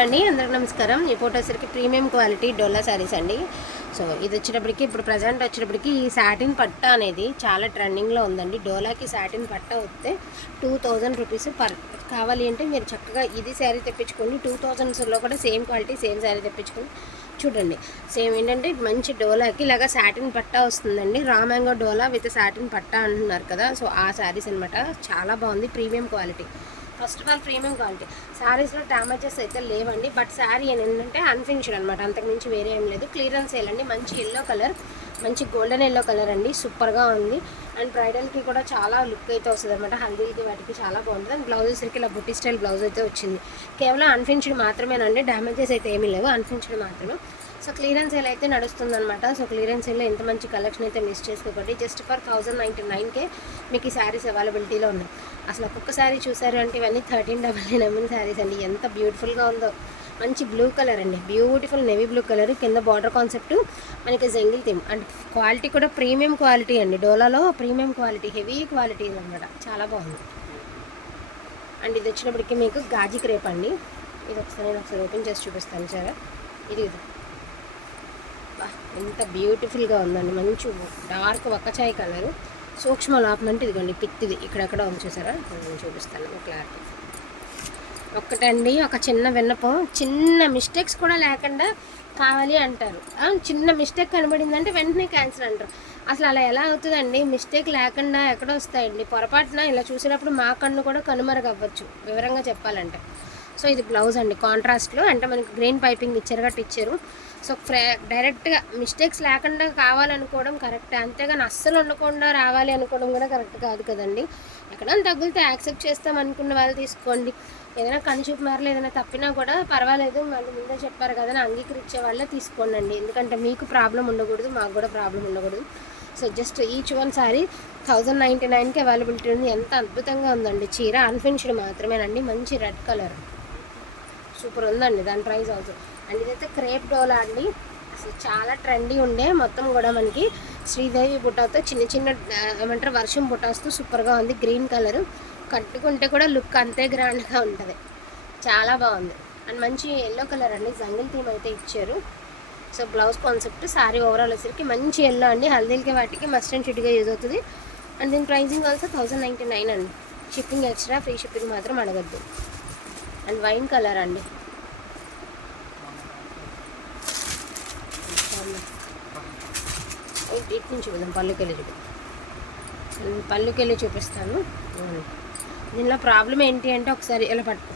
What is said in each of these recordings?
అండి అందరికి నమస్కారం. ఈ ఫోటోసరికి ప్రీమియం క్వాలిటీ డోలా శారీస్ అండి. సో ఇది వచ్చేటప్పటికి ఇప్పుడు ప్రజెంట్ వచ్చేటప్పటికి ఈ సాటిన్ పట్ట అనేది చాలా ట్రెండింగ్లో ఉందండి. డోలాకి సాటిన్ పట్ట వస్తే టూ థౌజండ్ రూపీస్ పర్ కావాలి అంటే మీరు చక్కగా ఇది శారీ తెప్పించుకోండి. టూ థౌజండ్స్లో కూడా సేమ్ క్వాలిటీ సేమ్ శారీ తెప్పించుకోండి. చూడండి. సేమ్ ఏంటంటే మంచి డోలాకి ఇలాగా సాటిన్ పట్ట వస్తుందండి. రామాంగో డోలా విత్ సాటిన్ పట్ట అంటున్నారు కదా. సో ఆ శారీస్ అనమాట చాలా బాగుంది premium quality. First of all premium quality. శారీస్లో డ్యామేజెస్ అయితే లేవండి. బట్ శారీ ఏంటంటే అన్ఫినిష్డ్ అనమాట అంతకుమించి వేరే ఏం లేదు. క్లియరెన్స్ వేయాలండి. మంచి ఎల్లో కలర్ మంచి గోల్డెన్ ఎల్లో కలర్ అండి. సూపర్గా ఉంది. అండ్ బ్రైడల్కి కూడా చాలా లుక్ అయితే వస్తుంది అనమాట హల్దీకి వాటికి చాలా బాగుంటుంది. అండ్ బ్లౌజెస్కి ఇలా బుట్టి స్టైల్ బ్లౌజ్ అయితే వచ్చింది. కేవలం అన్ఫినిష్డ్ మాత్రమేనండి. డ్యామేజెస్ అయితే ఏమీ లేవు. అన్ఫినిష్డ్ మాత్రమే. సో క్లియరెన్స్ సేల్ అయితే నడుస్తుందన్నమాట. సో క్లియరెన్స్ సేల్లో ఎంత మంచి కలెక్షన్ అయితే మిస్ చేసుకోకండి. జస్ట్ ఫర్ థౌజండ్ నైంటీ నైన్కే మీకు ఈ శారీస్ అవైలబిలిటీలో ఉన్నాయి. అసలు ఒక్కొక్క శారీ చూసారు అంటే ఇవన్నీ thirteen double nine M N saris అండి. ఎంత బ్యూటిఫుల్గా ఉందో. మంచి బ్లూ కలర్ అండి. బ్యూటిఫుల్ నెవీ బ్లూ కలర్ కింద బార్డర్ కాన్సెప్ట్ మనకి జంగిల్ థీమ్ అండ్ క్వాలిటీ కూడా ప్రీమియం క్వాలిటీ అండి. డోలాలో ప్రీమియం క్వాలిటీ హెవీ క్వాలిటీ అనమాట చాలా బాగుంది. అండ్ ఇది వచ్చినప్పటికీ మీకు గాజీ క్రేప్ అండి. ఇది ఒకసారి నేను ఒకసారి ఓపెన్ చేసి చూపిస్తాను సరే? ఇది ఇది. ఎంత బ్యూటిఫుల్గా ఉందండి. మంచి డార్క్ వక్కచాయ్ కలర్ సూక్ష్మ లోపం అంటే ఇదిగోండి పిత్తిది ఇక్కడెక్కడ ఉంది చూసారా? నేను చూపిస్తాను క్లారిటీ ఒక్కటండి ఒక చిన్న విన్నపం. చిన్న మిస్టేక్స్ కూడా లేకుండా కావాలి అంటారు. చిన్న మిస్టేక్ కనబడిందంటే వెంటనే క్యాన్సిల్ అంటారు. అసలు అలా ఎలా అవుతుందండి? మిస్టేక్ లేకుండా ఎక్కడ వస్తాయండి. పొరపాటున ఇలా చూసినప్పుడు మా కన్ను కూడా కనుమరుగవ్వచ్చు. వివరంగా చెప్పాలంటే. సో ఇది బ్లౌజ్ అండి. కాంట్రాస్ట్లో అంటే మనకి గ్రీన్ పైపింగ్ ఇచ్చారు గట్టి ఇచ్చారు సో ఫ్రే డైరెక్ట్గా మిస్టేక్స్ లేకుండా కావాలనుకోవడం కరెక్ట్ అంతేగాని అస్సలు ఉండకుండా రావాలి అనుకోవడం కూడా కరెక్ట్ కాదు కదండి. ఎక్కడైనా తగ్గులితే యాక్సెప్ట్ చేస్తాం అనుకున్న వాళ్ళు తీసుకోండి. ఏదైనా కనుచూపు మేరలు ఏదైనా తప్పినా కూడా పర్వాలేదు వాళ్ళు ముందే చెప్పారు కదా అని అంగీకరించే వాళ్ళే తీసుకోండి ఎందుకంటే మీకు ప్రాబ్లం ఉండకూడదు మాకు కూడా ప్రాబ్లం ఉండకూడదు. So just each one sari thousand ninety నైన్కి అవైలబిలిటీ ఉంది. ఎంత అద్భుతంగా ఉందండి. చీర అన్ఫినిష్డ్ మాత్రమేనండి. మంచి రెడ్ కలర్ సూపర్ ఉందండి దాని ప్రైస్ ఆల్సో అండ్ ఇదైతే క్రేప్ డోలా అండి. అసలు చాలా ట్రెండీ ఉండే మొత్తం కూడా మనకి శ్రీదేవి బుట్టతో చిన్న చిన్న ఏమంటారు వర్షం బుట్టస్తూ సూపర్గా ఉంది గ్రీన్ కలర్. కట్టుకుంటే కూడా లుక్ అంతే గ్రాండ్గా ఉంటుంది. చాలా బాగుంది. అండ్ మంచి ఎల్లో కలర్ అండి జంగిల్ థీమ్ అయితే ఇచ్చారు. So blouse concept sari overall వచ్చేసరికి మంచి ఎల్లో అండి. హల్దీలకి వాటికి మస్ట్ అండ్ షుడ్గా యూజ్ అవుతుంది. అండ్ దీని pricing also thousand ninety nine అండి. షిప్పింగ్ ఎక్స్ట్రా ఫ్రీ షిప్పింగ్ మాత్రం అడగద్దు. అండ్ వైన్ కలర్ అండి. ఇటు నుంచి చూద్దాం పళ్ళుకెళ్ళి చూపిద్దాం పళ్ళుకెళ్ళి చూపిస్తాను. దీనిలో ప్రాబ్లం ఏంటి అంటే ఒకసారి ఇలా పట్టుకో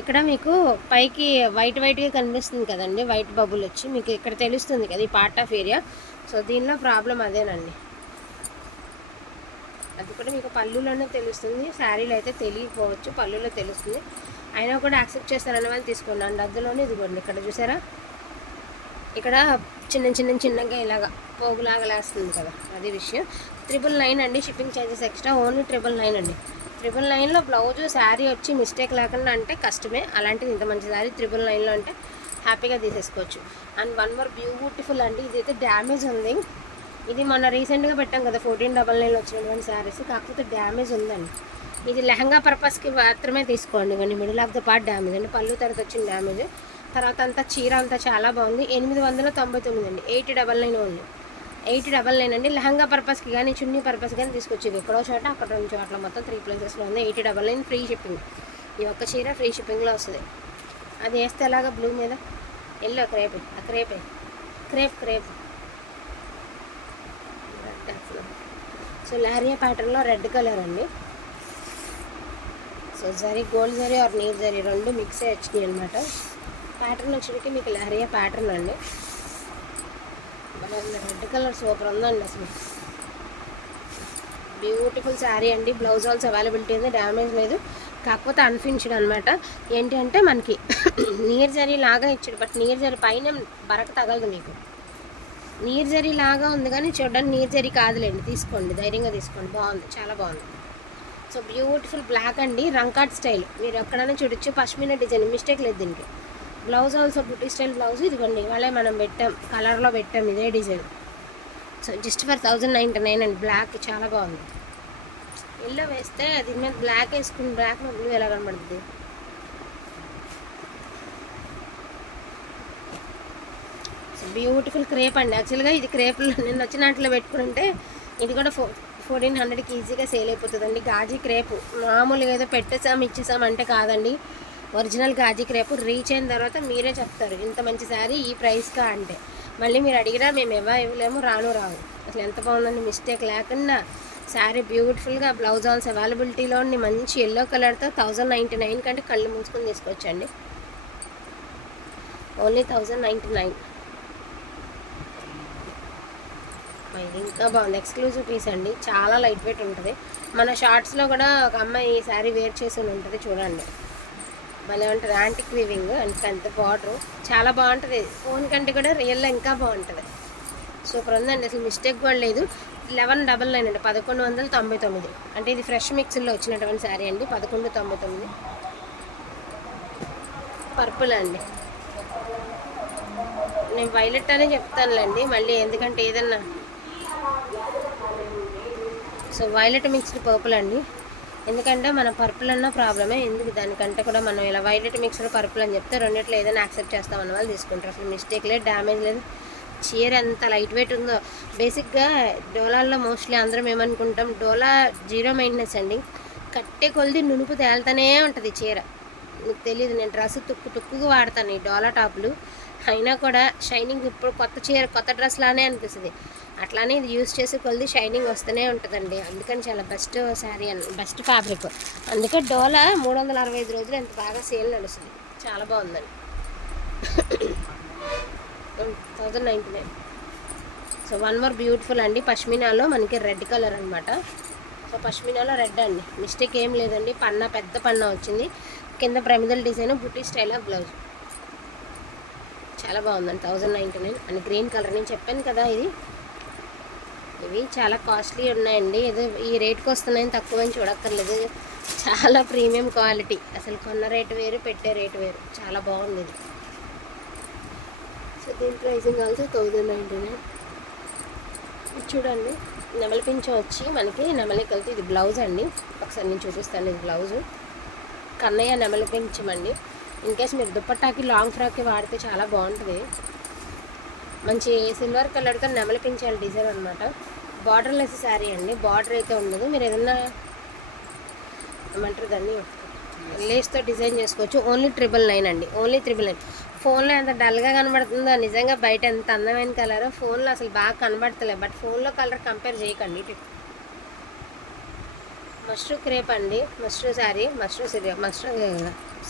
ఇక్కడ మీకు పైకి వైట్ వైట్గా కనిపిస్తుంది కదండి వైట్ బబుల్ వచ్చి మీకు ఇక్కడ తెలుస్తుంది కదా ఈ పార్ట్ ఆఫ్ ఏరియా. సో దీనిలో ప్రాబ్లం అదేనండి. అది కూడా మీకు పళ్ళులోనే తెలుస్తుంది శారీలో అయితే తెలియకపోవచ్చు పళ్ళులో తెలుస్తుంది. అయినా కూడా యాక్సెప్ట్ చేస్తారని వాళ్ళు తీసుకోండి అండ్ అందులోనే ఇదిగోండి ఇక్కడ చూసారా? ఇక్కడ చిన్న చిన్న చిన్నగా ఇలాగా పోగులాగా లేస్తుంది కదా అది విషయం. ట్రిపుల్ నైన్ అండి shipping charges extra only triple nine అండి. ట్రిపుల్ నైన్లో బ్లౌజ్ శారీ వచ్చి మిస్టేక్ లేకుండా అంటే కష్టమే. అలాంటిది ఇంత మంచి శారీ త్రిబుల్ నైన్లో అంటే హ్యాపీగా తీసేసుకోవచ్చు. అండ్ వన్ మోర్ బ్యూటిఫుల్ అండి ఇదైతే డ్యామేజ్ ఉంది. ఇది మొన్న రీసెంట్గా పెట్టాం కదా ఫోర్టీన్ డబల్ నైన్లో వచ్చినటువంటి శారీస్. కాకపోతే డ్యామేజ్ ఉందండి. ఇది లెహంగా పర్పస్కి మాత్రమే తీసుకోండి. కొన్ని middle of the part damage అండి పళ్ళు తర్వాత వచ్చిన డ్యామేజ్ తర్వాత అంతా చీర అంతా చాలా బాగుంది. ఎనిమిది వందల తొంభై తొమ్మిది అండి. Eight double nine only. Eight double nine అండి. లెహంగా పర్పస్కి కానీ చున్నీ పర్పస్ కానీ తీసుకొచ్చేది ఎక్కడో చోట అక్కడ రెండు చోట్ల మొత్తం త్రీ ప్లేసెస్లో ఉంది. Eight double nine free shipping. ఈ ఒక్క చీర ఫ్రీ షిప్పింగ్లో వస్తుంది. అది వేస్తే ఎలాగా బ్లూ మీద? Yellow crepe. ఆ క్రేపే. Crepe crepe. సో లారియా ప్యాటర్న్లో రెడ్ కలర్ అండి. జరీ గోల్డ్ జరీ ఆర్ నీర్ జరీ రెండు మిక్స్ అయ్యి వచ్చినాయి అనమాట ప్యాటర్న్ వచ్చేటికి మీకు లహరియా ప్యాటర్న్ అండి. రెడ్ కలర్ సూపర్ ఉందండి అసలు. బ్యూటిఫుల్ శారీ అండి. బ్లౌజ్ ఆల్స్ అవైలబిలిటీ ఉంది. డ్యామేజ్ లేదు. కాకపోతే అన్ఫినిష్డ్ అనమాట ఏంటి అంటే మనకి నీర్ జరీ లాగా ఇచ్చాడు. బట్ నీర్ జరీ పైన బరక తగలదు మీకు. నీర్ జరీ లాగా ఉంది కానీ చూడడానికి నీర్ జరీ కాదులేండి. తీసుకోండి. ధైర్యంగా తీసుకోండి. బాగుంది. చాలా బాగుంది. సో బ్యూటిఫుల్ బ్లాక్ అండి రంకాట్ స్టైల్. మీరు ఎక్కడైనా చూడొచ్చు పశ్మిన డిజైన్ మిస్టేక్ లేదు దీనికి. Blouse also buti style blouse ఇదిగోండి ఇవాళ మనం పెట్టాం కలర్లో పెట్టాం ఇదే design. So just for thousand ninety nine అండి బ్లాక్ చాలా బాగుంది. ఇల్లు వేస్తే దీని మీద బ్లాక్ వేసుకుని బ్లాక్ బ్లూ ఎలా కనబడుతుంది? బ్యూటిఫుల్ క్రేప్ అండి యాక్చువల్గా ఇది క్రేప్లో నిన్న వచ్చిన అట్లా పెట్టుకుంటే ఇది కూడా ఫో ఫోర్టీన్ హండ్రెడ్కి ఈజీగా సేల్ అయిపోతుందండి. గాజీ క్రేపు. మామూలుగా ఏదో పెట్టేసాం ఇచ్చేసాం అంటే కాదండి. ఒరిజినల్ గాజీ క్రేపు రీచ్ అయిన తర్వాత మీరే చెప్తారు ఇంత మంచి శారీ ఈ ప్రైస్గా అంటే. మళ్ళీ మీరు అడిగినా మేము ఎవా ఇవ్వలేము రాను రావు. అసలు ఎంత బాగుందండి మిస్టేక్ లేకుండా. శారీ బ్యూటిఫుల్గా బ్లౌజ్ ఆల్స్ అవైలబిలిటీలో ఉండి మంచి ఎల్లో కలర్తో థౌజండ్ నైంటీ నైన్ కంటే కళ్ళు మూసుకొని తీసుకోవచ్చండి ఓన్లీ థౌజండ్ నైంటీ నైన్. ఇది ఇంకా బాగుంది. ఎక్స్క్లూజివ్ పీస్ అండి. చాలా లైట్ వెయిట్ ఉంటుంది. మన షార్ట్స్లో కూడా ఒక అమ్మాయి ఈ శారీ వేర్ చేసి ఉంటుంది చూడండి. భలే ఉంటుంది. యాంటిక్ వీవింగ్ అండ్ పెద్ద బార్డర్ చాలా బాగుంటుంది. ఫోన్ కంటే కూడా రియల్లో ఇంకా బాగుంటుంది. సూపర్ ఉందండి. అసలు మిస్టేక్ కూడా లేదు. లెవెన్ డబల్ నైన్ అండి. పదకొండు వందల తొంభై తొమ్మిది. అంటే ఇది ఫ్రెష్ మిక్స్లో వచ్చినటువంటి శారీ అండి. పదకొండు తొంభై తొమ్మిది. పర్పుల్ అండి. నేను వైలెట్ అనే చెప్తానులేండి. మళ్ళీ ఎందుకంటే ఏదన్నా సో వైలెట్ మిక్స్డ్ పర్పుల్ అండి. ఎందుకంటే మన పర్పుల్ అన్న ప్రాబ్లమే ఎందుకు? దానికంటే కూడా మనం ఇలా వైలెట్ మిక్స్డ్ పర్పుల్ అని చెప్తే రెండిట్లో ఏదైనా యాక్సెప్ట్ చేస్తామన్న వాళ్ళు తీసుకుంటారు. అసలు మిస్టేక్ లేదు డ్యామేజ్ లేదు. చీర ఎంత లైట్ వెయిట్ ఉందో. బేసిక్గా డోలాల్లో మోస్ట్లీ అందరం ఏమనుకుంటాం డోలా జీరో మైండ్నెస్ అండి. కట్టే కొలిది నునుపు తేలుతూనే ఉంటుంది చీర. మీకు తెలియదు నేను డ్రెస్ తుక్కు తుక్కుగా వాడతాను ఈ డోలా టాప్లు. అయినా కూడా షైనింగ్ ఇప్పుడు కొత్త చీర కొత్త డ్రెస్ లానే అనిపిస్తుంది. అట్లానే ఇది యూస్ చేసే కొలిది షైనింగ్ వస్తూనే ఉంటుందండి. అందుకని చాలా బెస్ట్ శారీ అని బెస్ట్ ఫ్యాబ్రిక్. అందుకే డోలా మూడు వందల అరవై ఐదు రోజులు ఎంత బాగా సేల్ నడుస్తుంది. చాలా బాగుందండి. Thousand ninety nine. So one more beautiful అండి. పష్మినాలో మనకి రెడ్ కలర్ అనమాట సో పష్మినాలో రెడ్ అండి. మిస్టేక్ ఏం లేదండి. పన్నా పెద్ద పన్నా వచ్చింది. కింద ప్రమిదల్ design butti style of blouse. చాలా బాగుందండి. Thousand ninety nine and green colour. నేను చెప్పాను కదా ఇది. ఇవి చాలా కాస్ట్లీ ఉన్నాయండి. ఏదో ఈ రేట్కి వస్తున్నాయని తక్కువ అని చూడక్కర్లేదు. చాలా ప్రీమియం క్వాలిటీ. అసలు కొన్న రేటు వేరు పెట్టే రేటు వేరు. చాలా బాగుంది ఇది. సో దీని pricing also thousand ninety nine చూడండి. నెమలి పింఛం వచ్చి మనకి నెమలి కలిపి ఇది బ్లౌజ్ అండి. ఒకసారి నేను చూపిస్తాను ఇది బ్లౌజు. కన్నయ్య నెమలి పింఛం ఇన్కేస్ మీరు దుప్పట్టాకి లాంగ్ ఫ్రాక్కి వాడితే చాలా బాగుంటుంది. మంచి సిల్వర్ కలర్తో నెమలి పించాలి డిజైన్ అనమాట బార్డర్ లెస్ శారీ అండి. బార్డర్ అయితే ఉండదు. మీరు ఏదన్నా ఏమంటారు దాన్ని? లేస్తో డిజైన్ చేసుకోవచ్చు. ఓన్లీ ట్రిపుల్ నైన్ అండి. ఓన్లీ ట్రిపుల్ నైన్ ఫోన్లో ఎంత డల్గా కనబడుతుందో నిజంగా బయట ఎంత అందమైన కలర్ ఫోన్లో అసలు బాగా కనబడతలే బట్ ఫోన్లో కలర్ కంపేర్ చేయకండి. మష్రూ క్రేప్ అండి. మష్రూ శారీ మష్రూ సిల్క్ మష్రూ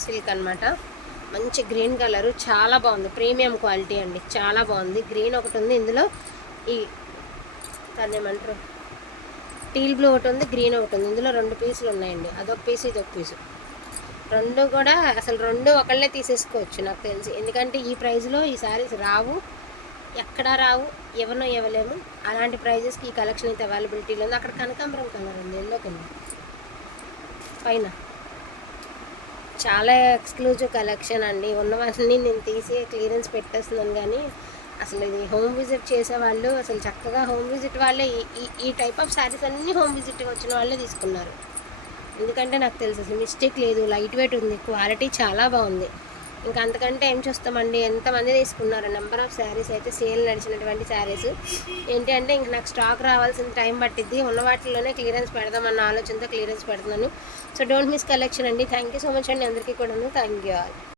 సిల్క్ అనమాట మంచి గ్రీన్ కలరు చాలా బాగుంది. ప్రీమియం క్వాలిటీ అండి. చాలా బాగుంది. గ్రీన్ ఒకటి ఉంది. ఇందులో ఈ దాన్ని ఏమంటారు? టీల్ బ్లూ ఒకటి ఉంది గ్రీన్ ఒకటి ఉంది. ఇందులో రెండు పీసులు ఉన్నాయండి. అదొక పీసు ఇదొక పీసు. రెండు కూడా అసలు రెండు ఒకళ్ళే తీసేసుకోవచ్చు నాకు తెలిసి. ఎందుకంటే ఈ ప్రైస్లో ఈ శారీస్ రావు. ఎక్కడా రావు ఎవరినో ఇవ్వలేము. అలాంటి ప్రైజెస్కి ఈ కలెక్షన్ అయితే అవైలబిలిటీలో ఉంది అక్కడ కనకాంబరం కలర్ ఉంది ఎల్లో కలర్. పైన. చాలా ఎక్స్క్లూజివ్ కలెక్షన్ అండి. ఉన్నవన్నీ నేను తీసి క్లియరెన్స్ పెట్టేస్తున్నాను కానీ అసలు ఇది హోమ్ విజిట్ చేసేవాళ్ళు అసలు చక్కగా హోమ్ విజిట్ వాళ్ళే ఈ ఈ టైప్ ఆఫ్ శారీస్ అన్నీ హోమ్ విజిట్కి వచ్చిన వాళ్ళే తీసుకున్నారు. ఎందుకంటే నాకు తెలుసు అసలు మిస్టేక్ లేదు లైట్ వెయిట్ ఉంది క్వాలిటీ చాలా బాగుంది. ఇంకా అంతకంటే ఏం చూస్తామండి? ఎంతమంది తీసుకున్నారు? నెంబర్ ఆఫ్ శారీస్ అయితే సేల్ నడిచినటువంటి శారీస్ ఏంటి అంటే ఇంక నాకు స్టాక్ రావాల్సిన టైం పట్టిద్ది. ఉన్న వాటిలోనే క్లియరెన్స్ పెడదామన్న ఆలోచనతో క్లియరెన్స్ పెడుతున్నాను. సో డోంట్ మిస్ కలెక్షన్ అండి. థ్యాంక్ యూ సో మచ్ అండి అందరికీ కూడా థ్యాంక్ యూ ఆల్